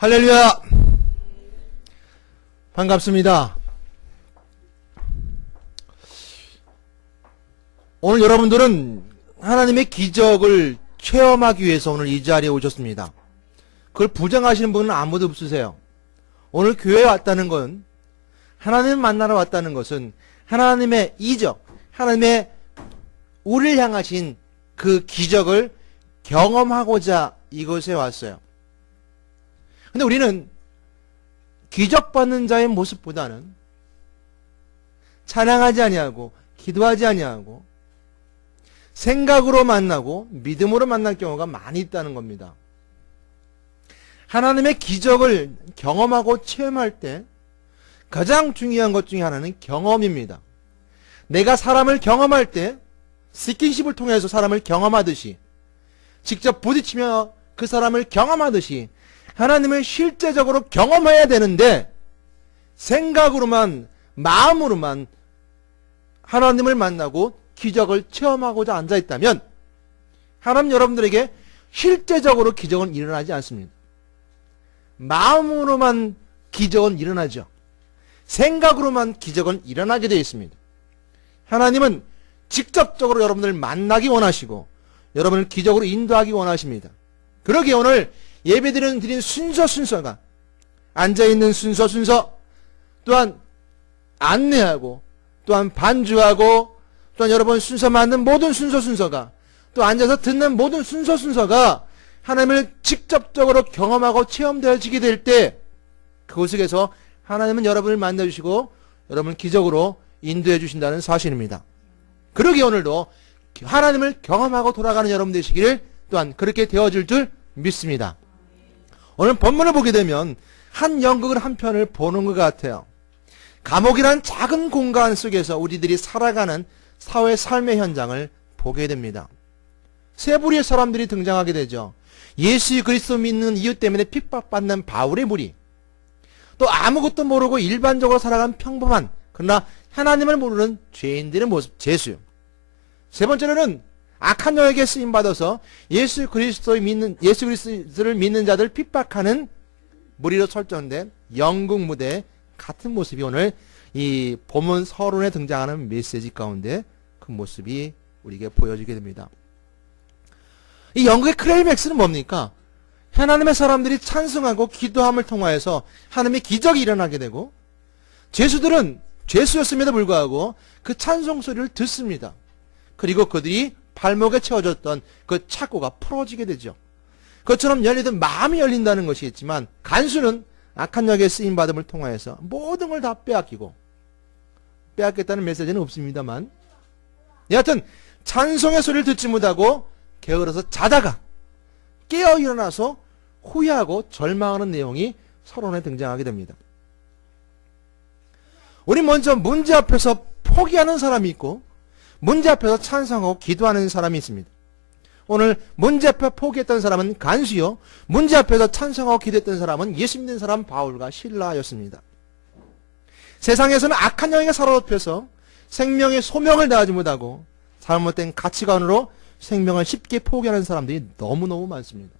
할렐루야! 반갑습니다. 오늘 여러분들은 하나님의 기적을 체험하기 위해서 오늘 이 자리에 오셨습니다. 그걸 부정하시는 분은 아무도 없으세요. 오늘 교회에 왔다는 건, 하나님을 만나러 왔다는 것은 하나님의 이적, 하나님의 우리를 향하신 그 기적을 경험하고자 이곳에 왔어요. 근데 우리는 기적받는 자의 모습보다는 찬양하지 아니하고 기도하지 아니하고 생각으로 만나고 믿음으로 만날 경우가 많이 있다는 겁니다. 하나님의 기적을 경험하고 체험할 때 가장 중요한 것 중에 하나는 경험입니다. 내가 사람을 경험할 때 스킨십을 통해서 사람을 경험하듯이, 직접 부딪히며 그 사람을 경험하듯이 하나님을 실제적으로 경험해야 되는데, 생각으로만, 마음으로만 하나님을 만나고 기적을 체험하고자 앉아있다면 하나님 여러분들에게 실제적으로 기적은 일어나지 않습니다. 마음으로만 기적은 일어나죠. 생각으로만 기적은 일어나게 되어 있습니다. 하나님은 직접적으로 여러분들을 만나기 원하시고 여러분을 기적으로 인도하기 원하십니다. 그러기에 오늘 예배드리는 순서가, 앉아있는 순서, 또한 안내하고, 또한 반주하고, 또한 여러분 순서 맞는 모든 순서가, 또 앉아서 듣는 모든 순서가 하나님을 직접적으로 경험하고 체험되어지게 될 때, 그곳에서 하나님은 여러분을 만나주시고 여러분을 기적으로 인도해 주신다는 사실입니다. 그러기에 오늘도 하나님을 경험하고 돌아가는 여러분 되시기를 또한 그렇게 되어질 줄 믿습니다. 오늘 본문을 보게 되면 한 연극을 한 편을 보는 것 같아요. 감옥이란 작은 공간 속에서 우리들이 살아가는 사회 삶의 현장을 보게 됩니다. 세 부류의 사람들이 등장하게 되죠. 예수 그리스도 믿는 이유 때문에 핍박받는 바울의 무리, 또 아무것도 모르고 일반적으로 살아가는 평범한, 그러나 하나님을 모르는 죄인들의 모습, 제수요. 세 번째로는 악한 영에게 쓰임받아서 예수 그리스도를 믿는 자들 핍박하는 무리로 설정된 연극 무대 같은 모습이 오늘 이 본문 서론에 등장하는 메시지 가운데 그 모습이 우리에게 보여지게 됩니다. 이 연극의 클라이맥스는 뭡니까? 하나님의 사람들이 찬송하고 기도함을 통하여서 하나님의 기적이 일어나게 되고, 죄수들은 죄수였음에도 불구하고 그 찬송 소리를 듣습니다. 그리고 그들이 발목에 채워졌던 그 착고가 풀어지게 되죠. 그것처럼 열리든 마음이 열린다는 것이겠지만, 간수는 악한 영의 쓰임받음을 통하여서 모든 걸 다 빼앗겠다는 메시지는 없습니다만, 여하튼 찬송의 소리를 듣지 못하고 게을러서 자다가 깨어 일어나서 후회하고 절망하는 내용이 서론에 등장하게 됩니다. 우리 먼저 문제 앞에서 포기하는 사람이 있고, 문제 앞에서 찬송하고 기도하는 사람이 있습니다. 오늘 문제 앞에 포기했던 사람은 간수요, 문제 앞에서 찬송하고 기도했던 사람은 예수 믿는 사람 바울과 실라였습니다. 세상에서는 악한 영에게 사로잡혀서 생명의 소명을 다하지 못하고 잘못된 가치관으로 생명을 쉽게 포기하는 사람들이 너무너무 많습니다.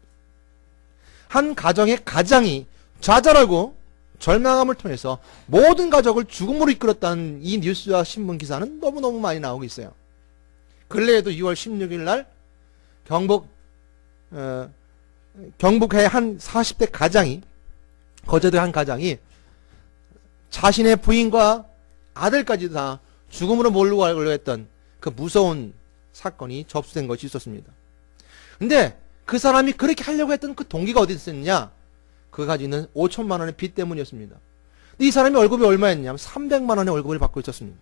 한 가정의 가장이 좌절하고 절망함을 통해서 모든 가족을 죽음으로 이끌었다는 이 뉴스와 신문 기사는 너무너무 많이 나오고 있어요. 근래에도 6월 16일 날 경북의 한 40대 가장이, 거제도의 한 가장이 자신의 부인과 아들까지 다 죽음으로 몰고 가려고 했던 그 무서운 사건이 접수된 것이 있었습니다. 근데 그 사람이 그렇게 하려고 했던 그 동기가 어디 있었느냐? 그가 가지고 있는 5천만 원의 빚 때문이었습니다. 근데 이 사람이 월급이 얼마였냐면 300만 원의 월급을 받고 있었습니다.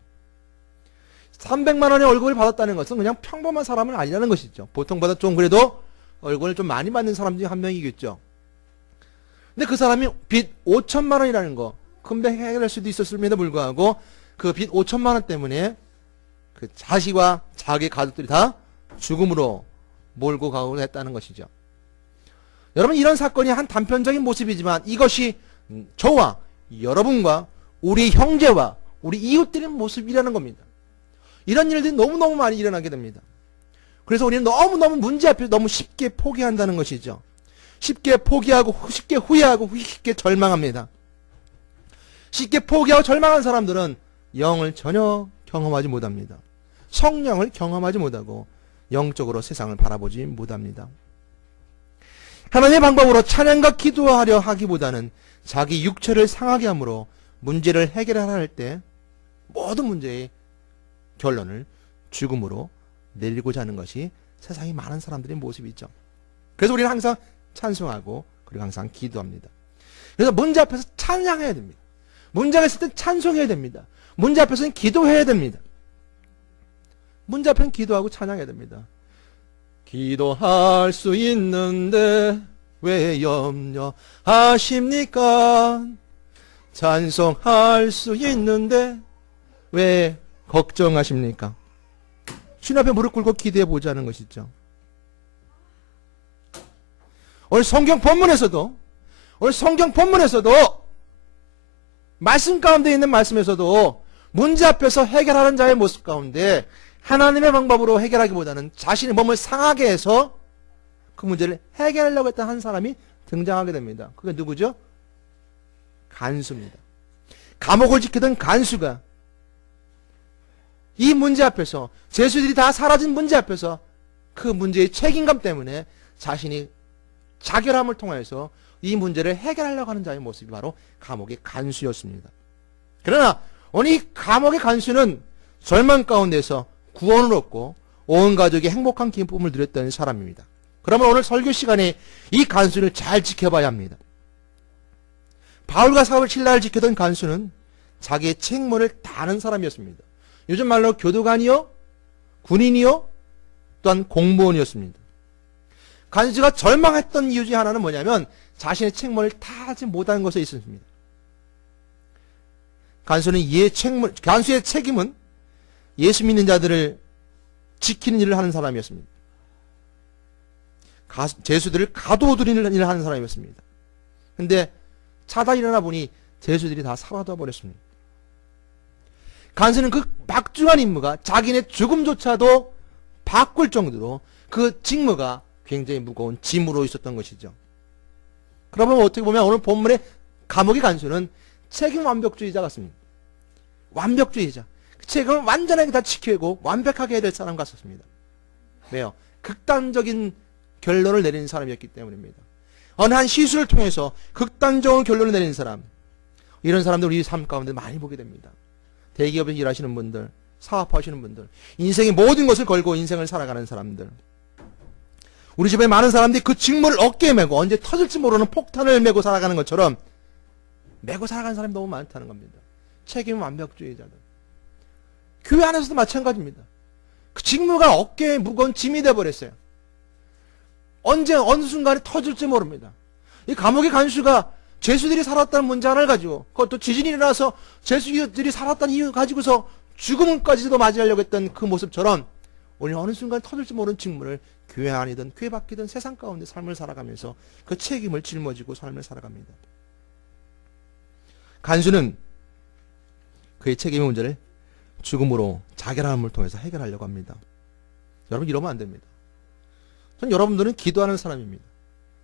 300만 원의 월급을 받았다는 것은 그냥 평범한 사람은 아니라는 것이죠. 보통보다 좀 그래도 월급을 좀 많이 받는 사람 중에 한 명이겠죠. 근데 그 사람이 빚 5천만 원이라는 거, 금방 해결할 수도 있었음에도 불구하고 그 빚 5천만 원 때문에 그 자식과 자기 가족들이 다 죽음으로 몰고 가고 했다는 것이죠. 여러분, 이런 사건이 한 단편적인 모습이지만 이것이 저와 여러분과 우리 형제와 우리 이웃들의 모습이라는 겁니다. 이런 일들이 너무너무 많이 일어나게 됩니다. 그래서 우리는 너무너무 문제 앞에 너무 쉽게 포기한다는 것이죠. 쉽게 포기하고 쉽게 후회하고 쉽게 절망합니다. 쉽게 포기하고 절망한 사람들은 영을 전혀 경험하지 못합니다. 성령을 경험하지 못하고 영적으로 세상을 바라보지 못합니다. 하나님의 방법으로 찬양과 기도하려 하기보다는 자기 육체를 상하게 함으로 문제를 해결하려 할 때 모든 문제의 결론을 죽음으로 내리고자 하는 것이 세상에 많은 사람들의 모습이죠. 그래서 우리는 항상 찬송하고 그리고 항상 기도합니다. 그래서 문제 앞에서 찬양해야 됩니다. 문제가 있을 때 찬송해야 됩니다. 문제 앞에서는 기도해야 됩니다. 문제 앞에는 기도하고 찬양해야 됩니다. 기도할 수 있는데 왜 염려하십니까? 찬송할 수 있는데 왜 걱정하십니까? 주님 앞에 무릎 꿇고 기도해 보자는 것이죠. 오늘 성경 본문에서도 말씀 가운데 있는 말씀에서도 문제 앞에서 해결하는 자의 모습 가운데 하나님의 방법으로 해결하기보다는 자신의 몸을 상하게 해서 그 문제를 해결하려고 했던 한 사람이 등장하게 됩니다. 그게 누구죠? 간수입니다. 감옥을 지키던 간수가 이 문제 앞에서, 죄수들이 다 사라진 문제 앞에서 그 문제의 책임감 때문에 자신이 자결함을 통해서 이 문제를 해결하려고 하는 자의 모습이 바로 감옥의 간수였습니다. 그러나 오늘 이 감옥의 간수는 절망 가운데서 구원을 얻고 온 가족이 행복한 기쁨을 누렸던 사람입니다. 그러면 오늘 설교 시간에 이 간수를 잘 지켜봐야 합니다. 바울과 신라를 지키던 간수는 자기의 책무를 다하는 사람이었습니다. 요즘 말로 교도관이요, 군인이요, 또한 공무원이었습니다. 간수가 절망했던 이유 중 하나는 뭐냐면 자신의 책무를 다하지 못한 것에 있었습니다. 간수의 책임은 예수 믿는 자들을 지키는 일을 하는 사람이었습니다. 죄수들을 가둬두는 일을 하는 사람이었습니다. 근데 차다 일어나 보니 죄수들이 다 사라져 버렸습니다. 간수는 그 막중한 임무가 자기네 죽음조차도 바꿀 정도로 그 직무가 굉장히 무거운 짐으로 있었던 것이죠. 그러면 어떻게 보면 오늘 본문의 감옥의 간수는 책임 완벽주의자 같습니다. 완벽주의자. 책임을 완전하게 다 지키고 완벽하게 해야 될 사람 같았습니다. 왜요? 극단적인 결론을 내리는 사람이었기 때문입니다. 어느 한 시술을 통해서 극단적인 결론을 내리는 사람, 이런 사람들 우리 삶 가운데 많이 보게 됩니다. 대기업에서 일하시는 분들, 사업하시는 분들, 인생의 모든 것을 걸고 인생을 살아가는 사람들, 우리 집에 많은 사람들이 그 직무를 어깨에 메고 언제 터질지 모르는 폭탄을 메고 살아가는 것처럼 메고 살아가는 사람이 너무 많다는 겁니다. 책임 완벽주의자들. 교회 안에서도 마찬가지입니다. 그 직무가 어깨에 무거운 짐이 되어버렸어요. 언제 어느 순간에 터질지 모릅니다. 이 감옥의 간수가 죄수들이 살았다는 문제 하나를 가지고, 그것도 지진이 일어나서 죄수들이 살았다는 이유 가지고서 죽음까지도 맞이하려고 했던 그 모습처럼 오늘 어느 순간 터질지 모르는 직무를 교회 안이든 교회 밖이든 세상 가운데 삶을 살아가면서 그 책임을 짊어지고 삶을 살아갑니다. 간수는 그의 책임의 문제를 죽음으로 자결함을 통해서 해결하려고 합니다. 여러분 이러면 안 됩니다. 전 여러분들은 기도하는 사람입니다.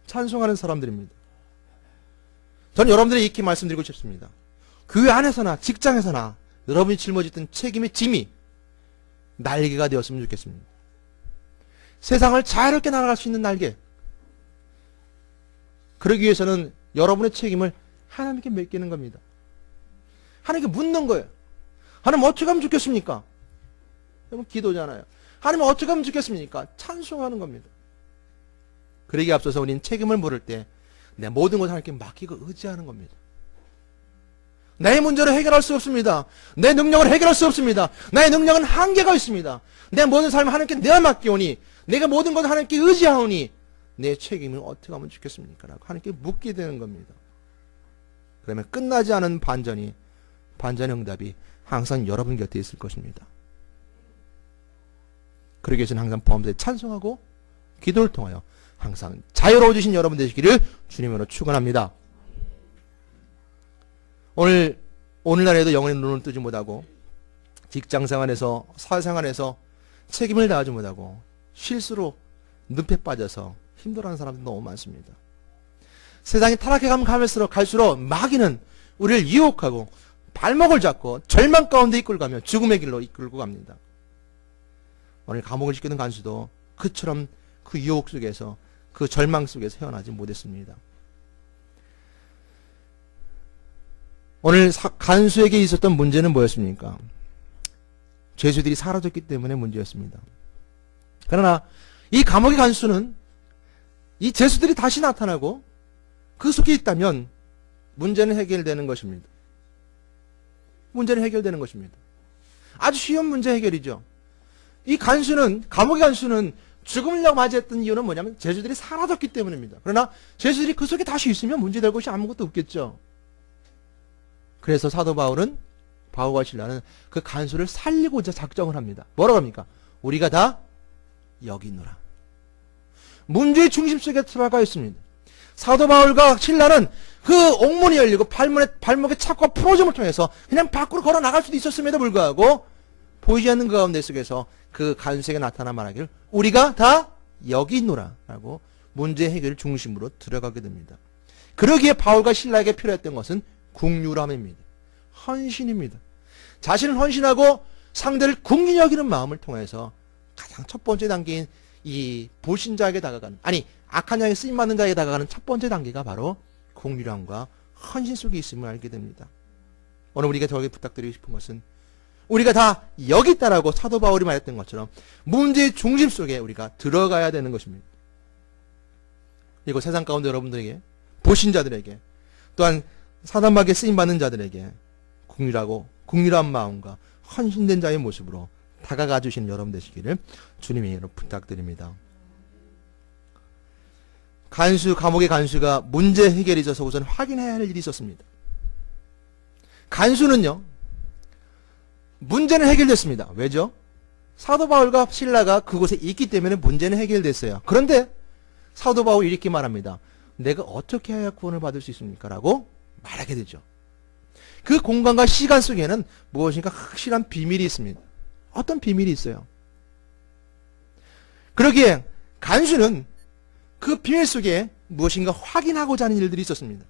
찬송하는 사람들입니다. 전 여러분들이 이렇게 말씀드리고 싶습니다. 교회 안에서나 직장에서나 여러분이 짊어졌던 책임의 짐이 날개가 되었으면 좋겠습니다. 세상을 자유롭게 날아갈 수 있는 날개. 그러기 위해서는 여러분의 책임을 하나님께 맡기는 겁니다. 하나님께 묻는 거예요. 하나님 어떻게 하면 좋겠습니까? 여러분 기도잖아요. 하나님 어떻게 하면 좋겠습니까? 찬송하는 겁니다. 그러기에 앞서서 우리는 책임을 물을 때 내 모든 것을 하나님께 맡기고 의지하는 겁니다. 내 문제를 해결할 수 없습니다. 내 능력을 해결할 수 없습니다. 나의 능력은 한계가 있습니다. 내 모든 삶을 하나님께 내가 맡기오니, 내가 모든 것을 하나님께 의지하오니 내 책임을 어떻게 하면 좋겠습니까? 라고 하나님께 묻게 되는 겁니다. 그러면 끝나지 않은 반전의 응답이 항상 여러분 곁에 있을 것입니다. 그러기 위해서는 항상 범죄에 찬송하고 기도를 통하여 항상 자유로워지신 여러분 되시기를 주님으로 축원합니다. 오늘날에도 영혼의 눈을 뜨지 못하고 직장생활에서 사회생활에서 책임을 다하지 못하고 실수로 늪에 빠져서 힘들어하는 사람들이 너무 많습니다. 세상이 타락해 갈수록 마귀는 우리를 유혹하고 발목을 잡고 절망 가운데 이끌어가며 죽음의 길로 이끌고 갑니다. 오늘 감옥을 지키는 간수도 그처럼 그 유혹 속에서 그 절망 속에서 헤어나지 못했습니다. 오늘 간수에게 있었던 문제는 뭐였습니까? 죄수들이 사라졌기 때문에 문제였습니다. 그러나 이 감옥의 간수는 이 죄수들이 다시 나타나고 그 속에 있다면 문제는 해결되는 것입니다. 문제는 해결되는 것입니다. 아주 쉬운 문제 해결이죠. 이 간수는, 감옥의 간수는 죽음을 맞이했던 이유는 뭐냐면 죄수들이 사라졌기 때문입니다. 그러나 죄수들이 그 속에 다시 있으면 문제될 것이 아무것도 없겠죠. 그래서 사도 바울과 실라는 그 간수를 살리고자 작정을 합니다. 뭐라고 합니까? 우리가 다 여기 있노라. 문제의 중심 속에 들어가 있습니다. 사도 바울과 신라는 그 옥문이 열리고 발목에 착과 풀어짐을 통해서 그냥 밖으로 걸어 나갈 수도 있었음에도 불구하고 보이지 않는 그 가운데 속에서 그 간수에게 나타나 말하기를 우리가 다 여기 있노라 라고 문제 해결을 중심으로 들어가게 됩니다. 그러기에 바울과 신라에게 필요했던 것은 국률함입니다. 헌신입니다. 자신을 헌신하고 상대를 궁히 여기는 마음을 통해서 가장 첫 번째 단계인 이 불신자에게 다가가는, 아니 악한 양에 쓰임받는 자에게 다가가는 첫 번째 단계가 바로 국률함과 헌신 속에 있음을 알게 됩니다. 오늘 우리가 저에게 부탁드리고 싶은 것은 우리가 다 여기 있다라고 사도 바울이 말했던 것처럼 문제의 중심 속에 우리가 들어가야 되는 것입니다. 그리고 세상 가운데 여러분들에게, 불신자들에게, 또한 사단마귀에 쓰임받는 자들에게 국률한 마음과 헌신된 자의 모습으로 다가가 주시는 여러분 되시기를 주님의 이름으로 부탁드립니다. 감옥의 간수가 문제 해결에 있어서 우선 확인해야 할 일이 있었습니다. 간수는요, 문제는 해결됐습니다. 왜죠? 사도 바울과 신라가 그곳에 있기 때문에 문제는 해결됐어요. 그런데 사도 바울이 이렇게 말합니다. 내가 어떻게 해야 구원을 받을 수 있습니까? 라고 말하게 되죠. 그 공간과 시간 속에는 무엇인가 확실한 비밀이 있습니다. 어떤 비밀이 있어요? 그러기에 간수는 그 비밀 속에 무엇인가 확인하고자 하는 일들이 있었습니다.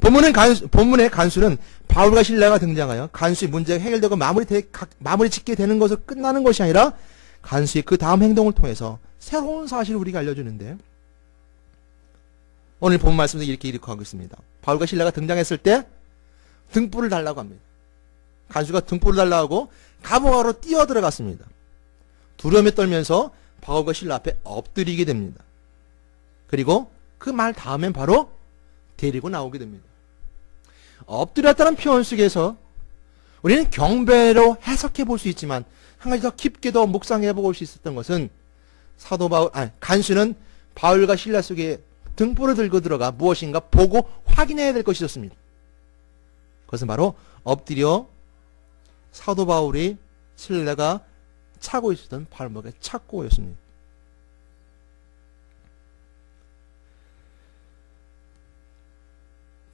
본문의 간수는 바울과 신라가 등장하여 간수의 문제가 해결되고 마무리 짓게 되는 것으로 끝나는 것이 아니라 간수의 그 다음 행동을 통해서 새로운 사실을 우리가 알려주는데, 오늘 본 말씀에서 이렇게 기록하고 있습니다. 바울과 신라가 등장했을 때 등불을 달라고 합니다. 간수가 등불을 달라고 하고 감옥 안으로 뛰어 들어갔습니다. 두려움에 떨면서 바울과 신라 앞에 엎드리게 됩니다. 그리고 그 말 다음엔 바로 데리고 나오게 됩니다. 엎드렸다는 표현 속에서 우리는 경배로 해석해 볼 수 있지만 한 가지 더 깊게 더 묵상해 볼 수 있었던 것은 간수는 바울과 신라 속에 등불을 들고 들어가 무엇인가 보고 확인해야 될 것이 있었습니다. 그것은 바로 엎드려 사도 바울이 신라가 차고 있었던 발목의 착고였습니다.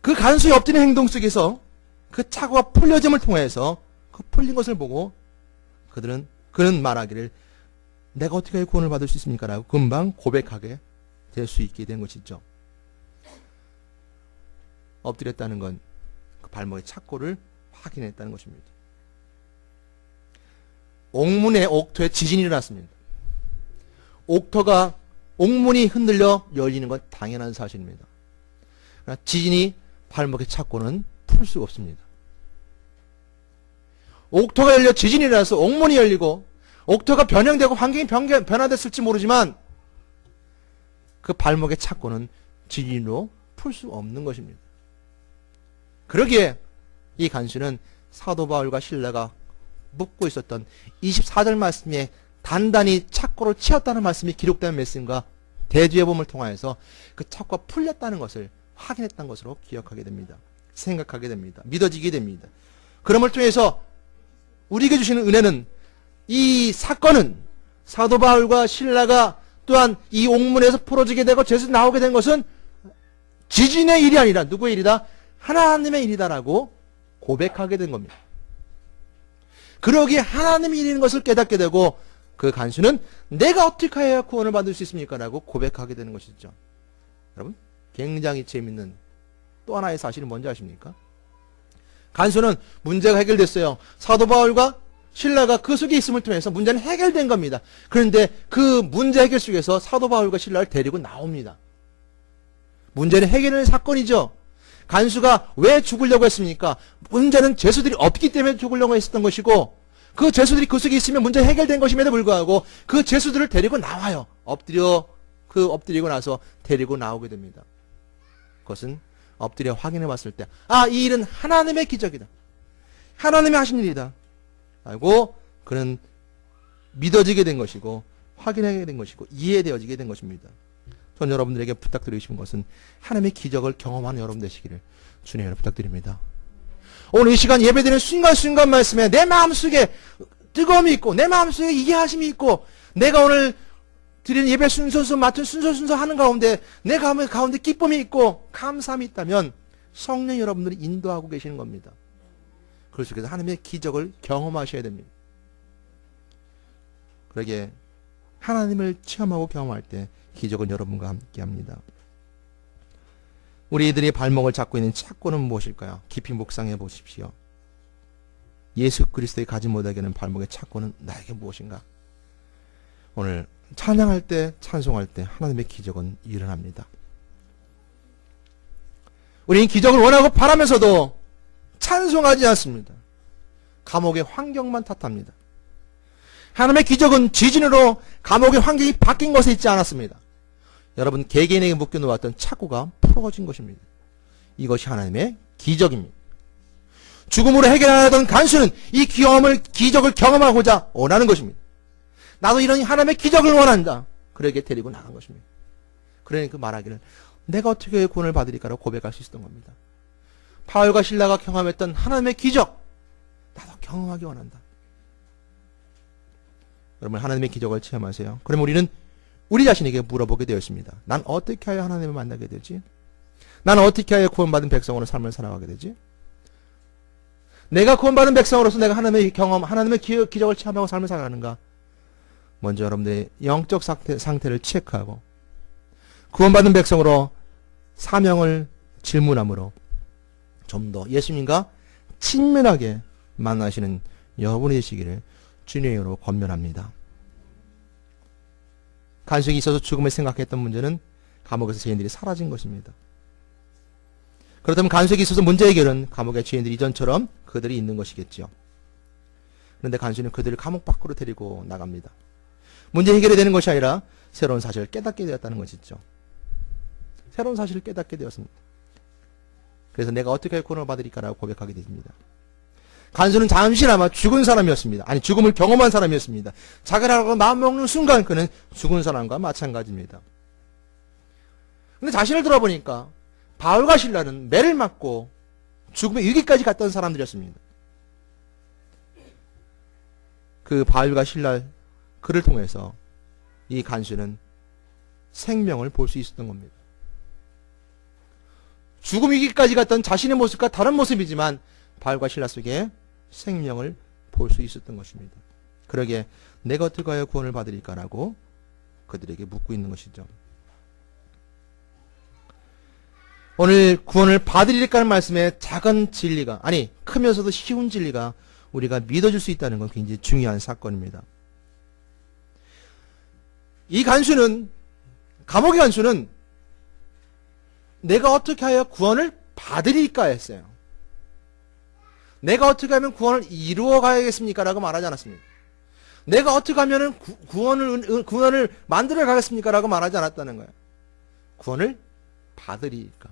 그 간수의 엎드리는 행동 속에서 그 착오가 풀려짐을 통해서 그 풀린 것을 보고 그는 말하기를 내가 어떻게 해야 구원을 받을 수 있습니까? 라고 금방 고백하게 될 수 있게 된 것이죠. 엎드렸다는 건 그 발목의 착고를 확인했다는 것입니다. 옥문의 옥토에 지진이 일어났습니다. 옥문이 흔들려 열리는 건 당연한 사실입니다. 그러나 지진이 발목의 착고는 풀 수가 없습니다. 옥토가 열려 지진이 일어나서 옥문이 열리고 옥토가 변형되고 환경이 변화됐을지 모르지만 그 발목의 착고는 지진으로 풀 수 없는 것입니다. 그러기에 이 간수는 사도 바울과 신라가 묻고 있었던 24절 말씀에 단단히 착고를 치었다는 말씀이 기록된 말씀과 대주의범을 통하여서 그 착고가 풀렸다는 것을 확인했던 것으로 기억하게 됩니다. 생각하게 됩니다. 믿어지게 됩니다. 그럼을 통해서 우리에게 주시는 은혜는, 이 사건은 사도 바울과 신라가 또한 이 옥문에서 풀어지게 되고 죄에서 나오게 된 것은 지진의 일이 아니라 누구의 일이다? 하나님의 일이다라고 고백하게 된 겁니다. 그러기에 하나님의 일인 것을 깨닫게 되고 그 간수는 내가 어떻게 해야 구원을 받을 수 있습니까? 라고 고백하게 되는 것이죠. 여러분, 굉장히 재밌는 또 하나의 사실은 뭔지 아십니까? 간수는 문제가 해결됐어요. 사도 바울과 신라가 그 속에 있음을 통해서 문제는 해결된 겁니다. 그런데 그 문제 해결 속에서 사도 바울과 신라를 데리고 나옵니다. 문제는 해결된 사건이죠. 간수가 왜 죽으려고 했습니까? 문제는 죄수들이 없기 때문에 죽으려고 했었던 것이고, 그 죄수들이 그 속에 있으면 문제 해결된 것임에도 불구하고 그 죄수들을 데리고 나와요. 엎드리고 나서 데리고 나오게 됩니다. 그것은 엎드려 확인해 봤을 때, 이 일은 하나님의 기적이다. 하나님이 하신 일이다. 알고 그는 믿어지게 된 것이고, 확인하게 된 것이고, 이해되어지게 된 것입니다. 전 여러분들에게 부탁드리고 싶은 것은 하나님의 기적을 경험하는 여러분 되시기를 주님으로 부탁드립니다. 오늘 이 시간 예배드리는 순간순간 말씀에 내 마음속에 뜨거움이 있고, 내 마음속에 이해하심이 있고, 내가 오늘 드리는 예배 순서 맡은 순서 하는 가운데 내 가운데 기쁨이 있고 감사함이 있다면 성령 여러분들이 인도하고 계시는 겁니다. 그럴 속에서 하나님의 기적을 경험하셔야 됩니다. 그러게 하나님을 체험하고 경험할 때 기적은 여러분과 함께합니다. 우리들이 발목을 잡고 있는 착고는 무엇일까요? 깊이 묵상해 보십시오. 예수 그리스도의 가지 못하게 하는 발목의 착고는 나에게 무엇인가? 오늘 찬양할 때, 찬송할 때 하나님의 기적은 일어납니다. 우리는 기적을 원하고 바라면서도 찬송하지 않습니다. 감옥의 환경만 탓합니다. 하나님의 기적은 지진으로 감옥의 환경이 바뀐 것에 있지 않았습니다. 여러분 개개인에게 묶여놓았던 착고가 풀어진 것입니다. 이것이 하나님의 기적입니다. 죽음으로 해결하던 간수는 이 기적을 경험하고자 원하는 것입니다. 나도 이런 하나님의 기적을 원한다. 그에게 데리고 나간 것입니다. 그러니까 말하기를 내가 어떻게 구원을 받으리까라고 고백할 수 있었던 겁니다. 바울과 신라가 경험했던 하나님의 기적, 나도 경험하기 원한다. 여러분 하나님의 기적을 체험하세요. 그러면 우리는 우리 자신에게 물어보게 되었습니다. 난 어떻게 하여 하나님을 만나게 되지? 나는 어떻게 하여 구원받은 백성으로 삶을 살아가게 되지? 내가 구원받은 백성으로서 내가 하나님의 기적을 체험하고 삶을 살아가는가? 먼저 여러분들의 영적 상태를 체크하고 구원받은 백성으로 사명을 질문함으로 좀 더 예수님과 친밀하게 만나시는 여러분이 되시기를 주님의 이름으로 권면합니다. 간수에 있어서 죽음을 생각했던 문제는 감옥에서 죄인들이 사라진 것입니다. 그렇다면 간수에 있어서 문제 해결은 감옥의 죄인들이 이전처럼 그들이 있는 것이겠죠. 그런데 간수는 그들을 감옥 밖으로 데리고 나갑니다. 문제 해결이 되는 것이 아니라 새로운 사실을 깨닫게 되었다는 것이죠. 새로운 사실을 깨닫게 되었습니다. 그래서 내가 어떻게 구원을 받으리까라고 고백하게 됩니다. 간수는 잠시나마 죽은 사람이었습니다. 아니 죽음을 경험한 사람이었습니다. 자결하라고 마음먹는 순간 그는 죽은 사람과 마찬가지입니다. 그런데 자신을 들어보니까 바울과 신라는 매를 맞고 죽음의 위기까지 갔던 사람들이었습니다. 그 바울과 신라 그를 통해서 이 간수는 생명을 볼 수 있었던 겁니다. 죽음 위기까지 갔던 자신의 모습과 다른 모습이지만 바울과 신라 속에 생명을 볼 수 있었던 것입니다. 그러게 내가 어떻게 하여 구원을 받으리까라고 그들에게 묻고 있는 것이죠. 오늘 구원을 받으리까라는 말씀에 작은 진리가, 아니 크면서도 쉬운 진리가 우리가 믿어줄 수 있다는 건 굉장히 중요한 사건입니다. 이 간수는, 감옥의 간수는 내가 어떻게 하여 구원을 받으리까 했어요. 내가 어떻게 하면 구원을 이루어 가야겠습니까? 라고 말하지 않았습니다. 내가 어떻게 하면 구원을 만들어 가겠습니까? 라고 말하지 않았다는 거예요. 구원을 받으리까.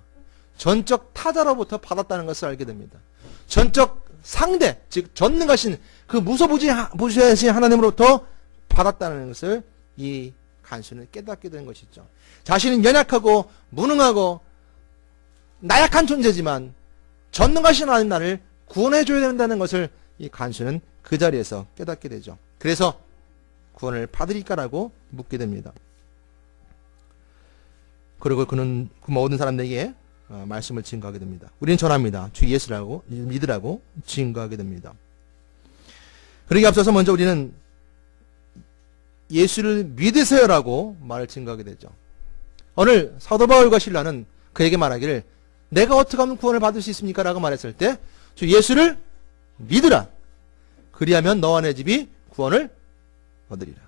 전적 타자로부터 받았다는 것을 알게 됩니다. 전적 상대, 즉 전능하신 그 무소부지하신 하나님으로부터 받았다는 것을 이 간수는 깨닫게 된 것이죠. 자신은 연약하고 무능하고 나약한 존재지만 전능하신 하나님 나를 구원해줘야 된다는 것을 이 간수는 그 자리에서 깨닫게 되죠. 그래서 구원을 받으리까라고 묻게 됩니다. 그리고 그는 그 모든 사람들에게 말씀을 증거하게 됩니다. 우리는 전합니다. 주 예수라고 믿으라고 증거하게 됩니다. 그러기 앞서서 먼저 우리는 예수를 믿으세요라고 말을 증거하게 되죠. 오늘 사도 바울과 신라는 그에게 말하기를 내가 어떻게 하면 구원을 받을 수 있습니까? 라고 말했을 때 주 예수를 믿으라. 그리하면 너와 내 집이 구원을 얻으리라.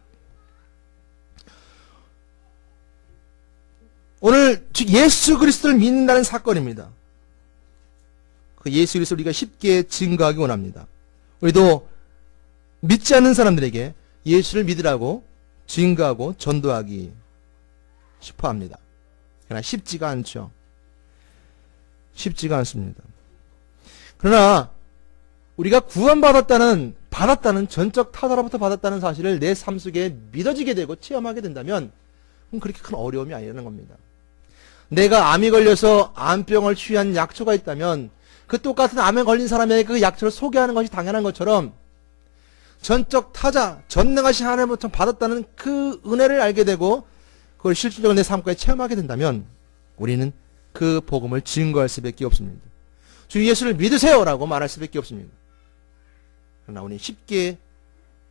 오늘 주 예수 그리스도를 믿는다는 사건입니다. 그 예수 그리스도를 우리가 쉽게 증거하기 원합니다. 우리도 믿지 않는 사람들에게 예수를 믿으라고 증거하고 전도하기 싶어 합니다. 그러나 쉽지가 않죠. 쉽지가 않습니다. 그러나 우리가 구원받았다는 전적 타자로부터 받았다는 사실을 내 삶 속에 믿어지게 되고 체험하게 된다면 그럼 그렇게 큰 어려움이 아니라는 겁니다. 내가 암이 걸려서 암병을 치유한 약초가 있다면 그 똑같은 암에 걸린 사람에게 그 약초를 소개하는 것이 당연한 것처럼 전적 타자, 전능하신 하나님으로부터 받았다는 그 은혜를 알게 되고 그걸 실질적으로 내 삶 가운데 체험하게 된다면 우리는 그 복음을 증거할 수밖에 없습니다. 주 예수를 믿으세요라고 말할 수밖에 없습니다. 그러나 우리는 쉽게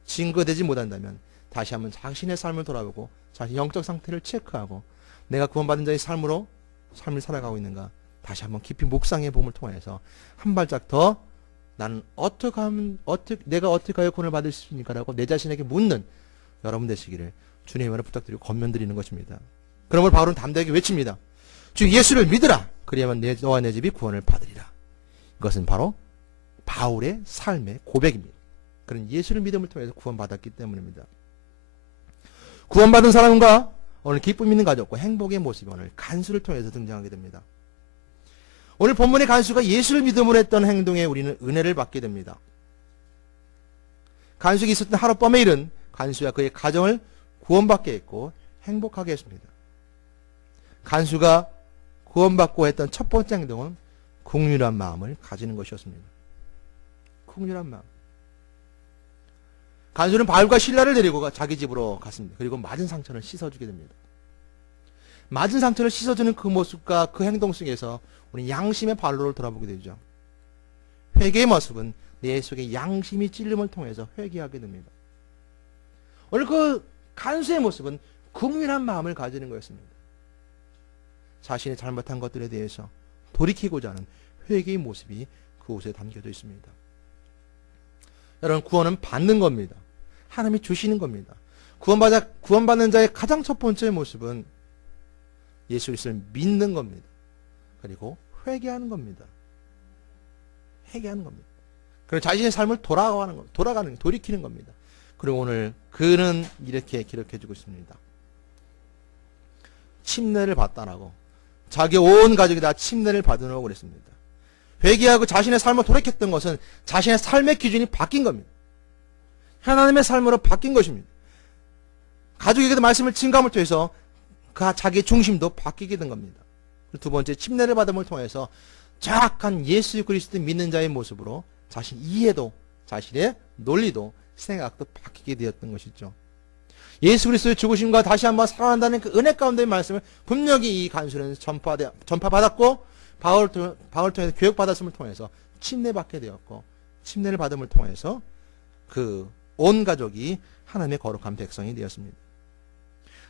증거되지 못한다면 다시 한번 자신의 삶을 돌아보고 자신의 영적 상태를 체크하고 내가 구원받은 자의 삶으로 삶을 살아가고 있는가 다시 한번 깊이 묵상의 봄을 통해서 한 발짝 더 나는 내가 어떻게 하여 구원을 받을 수 있습니까? 라고 내 자신에게 묻는 여러분 되시기를 주님으로 부탁드리고 권면드리는 것입니다. 그러므로 바울은 담대하게 외칩니다. 주 예수를 믿으라. 그리하면 너와 내 집이 구원을 받으리라. 이것은 바로 바울의 삶의 고백입니다. 그는 예수를 믿음을 통해서 구원받았기 때문입니다. 구원받은 사람과 오늘 기쁨 있는 가족과 행복의 모습이 오늘 간수를 통해서 등장하게 됩니다. 오늘 본문의 간수가 예수를 믿음으로 했던 행동에 우리는 은혜를 받게 됩니다. 간수에게 있었던 하룻밤의 일은 간수와 그의 가정을 구원받게 했고 행복하게 했습니다. 간수가 구원받고 했던 첫 번째 행동은 긍휼한 마음을 가지는 것이었습니다. 긍휼한 마음. 간수는 바울과 실라를 데리고 자기 집으로 갔습니다. 그리고 맞은 상처를 씻어주게 됩니다. 맞은 상처를 씻어주는 그 모습과 그 행동 속에서 우리 양심의 발로를 돌아보게 되죠. 회개의 모습은 내 속에 양심이 찔림을 통해서 회개하게 됩니다. 오늘 그 간수의 모습은 긍휼한 마음을 가지는 거였습니다. 자신의 잘못한 것들에 대해서 돌이키고자 하는 회개의 모습이 그곳에 담겨져 있습니다. 여러분, 구원은 받는 겁니다. 하나님이 주시는 겁니다. 구원받는 자의 가장 첫 번째 모습은 예수 그리스도를 믿는 겁니다. 그리고 회개하는 겁니다. 회개하는 겁니다. 그리고 자신의 삶을 돌이키는 겁니다. 그리고 오늘 그는 이렇게 기록해주고 있습니다. 침례를 받다라고. 자기 온 가족이 다 침례를 받으라고 그랬습니다. 회개하고 자신의 삶을 돌이켰던 것은 자신의 삶의 기준이 바뀐 겁니다. 하나님의 삶으로 바뀐 것입니다. 가족에게도 말씀을 증감을 통해서 자기의 중심도 바뀌게 된 겁니다. 두 번째, 침례를 받음을 통해서 정확한 예수 그리스도 믿는 자의 모습으로 자신 이해도, 자신의 논리도, 생각도 바뀌게 되었던 것이죠. 예수 그리스도의 죽으심과 다시 한번 살아난다는 그 은혜 가운데의 말씀을 분명히 이 간수는 전파받았고 바울 통해서 교육받았음을 통해서 침례받게 되었고 침례를 받음을 통해서 그 온 가족이 하나님의 거룩한 백성이 되었습니다.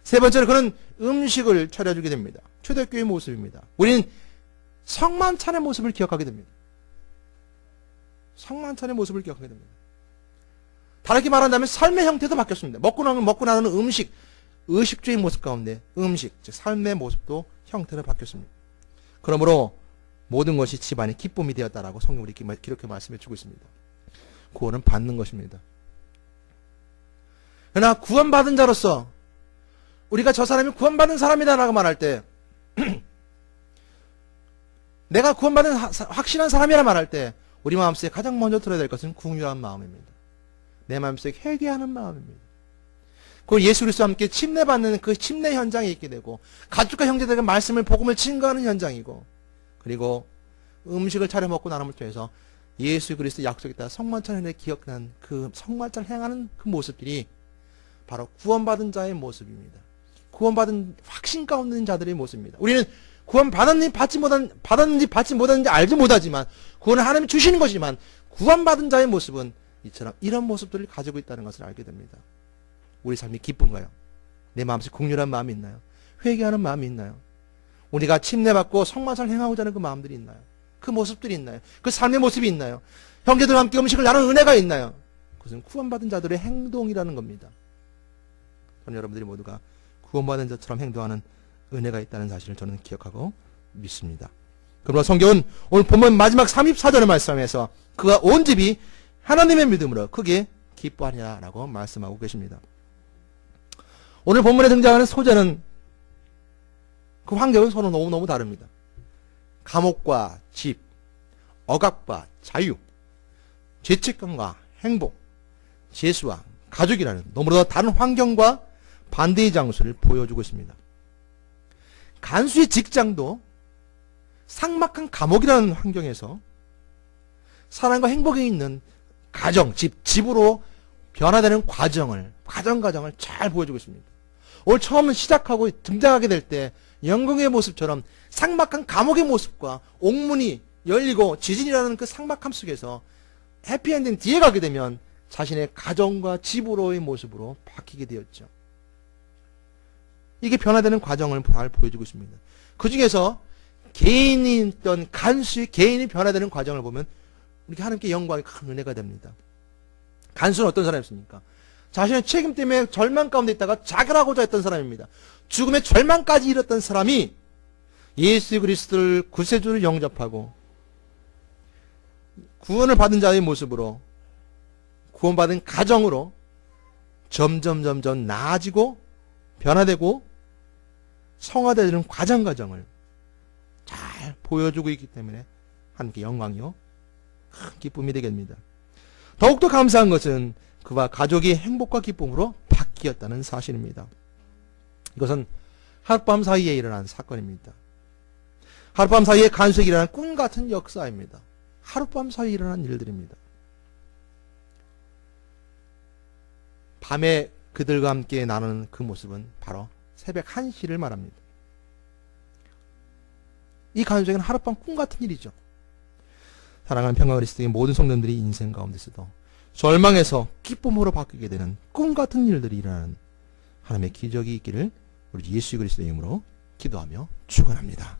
세 번째로 그는 음식을 차려주게 됩니다. 초대교회의 모습입니다. 우리는 성만찬의 모습을 기억하게 됩니다. 성만찬의 모습을 기억하게 됩니다. 다르게 말한다면 삶의 형태도 바뀌었습니다. 먹고 나는 음식, 의식주의 모습 가운데 음식, 즉 삶의 모습도 형태로 바뀌었습니다. 그러므로 모든 것이 집안의 기쁨이 되었다라고 성경 우리 기록해 말씀해 주고 있습니다. 구원은 받는 것입니다. 그러나 구원받은 자로서 우리가 저 사람이 구원받은 사람이다라고 말할 때 내가 구원받은 확신한 사람이라 말할 때 우리 마음속에 가장 먼저 들어야 될 것은 긍휼한 마음입니다. 내 마음속에 회개하는 마음입니다. 그걸 예수 그리스도와 함께 침례받는 그 침례 현장에 있게 되고 가족과 형제들에게 말씀을 복음을 증거하는 현장이고 그리고 음식을 차려 먹고 나눔을 통해서 예수 그리스도 약속에 따라 성만찬을 기억하는 그 성만찬을 행하는 그 모습들이 바로 구원받은 자의 모습입니다. 구원받은 확신 가운데 있는 자들의 모습입니다. 우리는 구원받았는지 받지 못하는지 알지 못하지만 구원을 하나님이 주시는 것이지만 구원받은 자의 모습은 이처럼 이런 모습들을 가지고 있다는 것을 알게 됩니다. 우리 삶이 기쁜가요? 내 마음속에 긍휼한 마음이 있나요? 회개하는 마음이 있나요? 우리가 침례받고 성만찬을 행하고자 하는 그 마음들이 있나요? 그 모습들이 있나요? 그 삶의 모습이 있나요? 형제들과 함께 음식을 나누는 은혜가 있나요? 그것은 구원받은 자들의 행동이라는 겁니다. 저는 여러분들이 모두가 구원받은 자처럼 행동하는 은혜가 있다는 사실을 저는 기억하고 믿습니다. 그러나 성경은 오늘 본문 마지막 34절의 말씀에서 그가 온 집이 하나님의 믿음으로 크게 기뻐하니라 라고 말씀하고 계십니다. 오늘 본문에 등장하는 소재는 그 환경은 서로 너무너무 다릅니다. 감옥과 집, 억압과 자유, 죄책감과 행복, 재수와 가족이라는 너무나 다른 환경과 반대의 장소를 보여주고 있습니다. 간수의 직장도 삭막한 감옥이라는 환경에서 사랑과 행복이 있는 가정, 집으로 변화되는 과정을 잘 보여주고 있습니다. 오늘 처음 시작하고 등장하게 될 때 영광의 모습처럼 삭막한 감옥의 모습과 옥문이 열리고 지진이라는 그 삭막함 속에서 해피엔딩 뒤에 가게 되면 자신의 가정과 집으로의 모습으로 바뀌게 되었죠. 이게 변화되는 과정을 잘 보여주고 있습니다. 그 중에서 개인이 있던 간수의 개인이 변화되는 과정을 보면 우리 하나님께 영광이 큰 은혜가 됩니다. 간수는 어떤 사람이었습니까? 자신의 책임 때문에 절망 가운데 있다가 자결하고자 했던 사람입니다. 죽음의 절망까지 이뤘던 사람이 예수 그리스도를 구세주를 영접하고 구원을 받은 자의 모습으로 구원받은 가정으로 점점 나아지고 변화되고 성화되는 과정을 잘 보여주고 있기 때문에 하나님께 영광이요 큰 기쁨이 되겠습니다. 더욱더 감사한 것은 그와 가족이 행복과 기쁨으로 바뀌었다는 사실입니다. 이것은 하룻밤 사이에 일어난 사건입니다. 하룻밤 사이에 간수에게 일어난 꿈같은 역사입니다. 하룻밤 사이에 일어난 일들입니다. 밤에 그들과 함께 나누는 그 모습은 바로 새벽 1시를 말합니다. 이 간수에게는 하룻밤 꿈같은 일이죠. 사랑하는 평강 그리스도의 모든 성도들이 인생 가운데서도 절망에서 기쁨으로 바뀌게 되는 꿈같은 일들이 일어나는 하나님의 기적이 있기를 우리 예수 그리스도의 이름으로 기도하며 축원합니다.